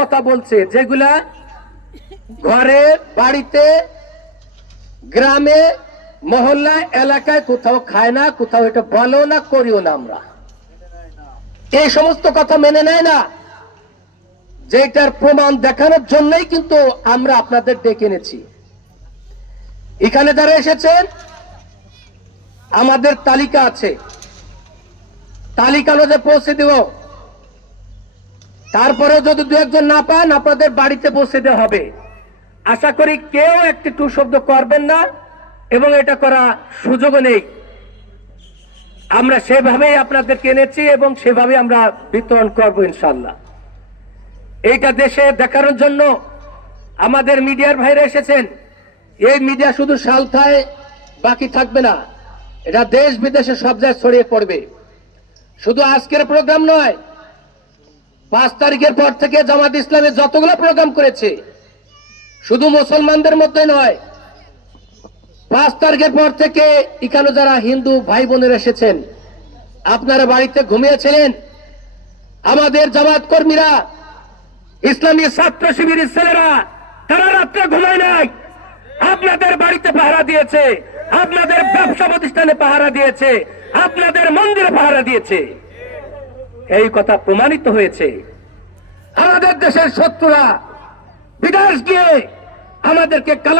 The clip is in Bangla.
কথা বলছে, যেগুলা ঘরে, বাড়িতে, গ্রামে, মহল্লা, এলাকায় কোথাও খায় না, কোথাও এটা বলো না, করিও না আমরা। এই সমস্ত কথা মেনে নেয় না। যেটার প্রমাণ দেখানোর জন্যই কিন্তু আমরা আপনাদের ডেকে এনেছি। এখানে যারা এসেছেন, আমাদের তালিকা আছে। তালিকা পৌঁছে দেব। তারপরে যদি দু একজন না পান, আপনাদের বাড়িতে পৌঁছে দেওয়া হবে। আশা করি কেউ একটি টু শব্দ করবেন না এবং এটা করা সুযোগও নেই। আমরা সেভাবেই আপনাদেরকে এনেছি এবং সেভাবে আমরা বিতরণ করব ইনশাল্লাহ এইটা দেশে দেখানোর জন্য আমাদের মিডিয়ার ভাইরা এসেছেন। এই মিডিয়া শুধু সালথায় বাকি থাকবে না, এটা দেশ বিদেশে সব জায়গায় ছড়িয়ে পড়বে। শুধু আজকের প্রোগ্রাম নয় পাঁচ তারিখের পর থেকে জামাত ইসলামে যতগুলো প্রোগ্রাম করেছে, শুধু মুসলমানদের মধ্যে নয়, পাঁচ তারিখের পর থেকে এখানে যারা হিন্দু ভাই বোনের এসেছেন, আপনারা বাড়িতে ঘুমিয়েছিলেন, আমাদের জামাত কর্মীরা, ইসলামী ছাত্র শিবিরের ছেলেরা, তারা রাত্রে ঘুমায় নাই। আপনাদের বাড়িতে পাহারা দিয়েছে, আপনাদের ব্যবসা প্রতিষ্ঠানে পাহারা দিয়েছে, আপনাদের মন্দিরে পাহারা দিয়েছে। এই কথা প্রমাণিত হয়েছে। আমাদের দেশের শত্রুরা বিদেশ গিয়ে আমাদেরকে কালা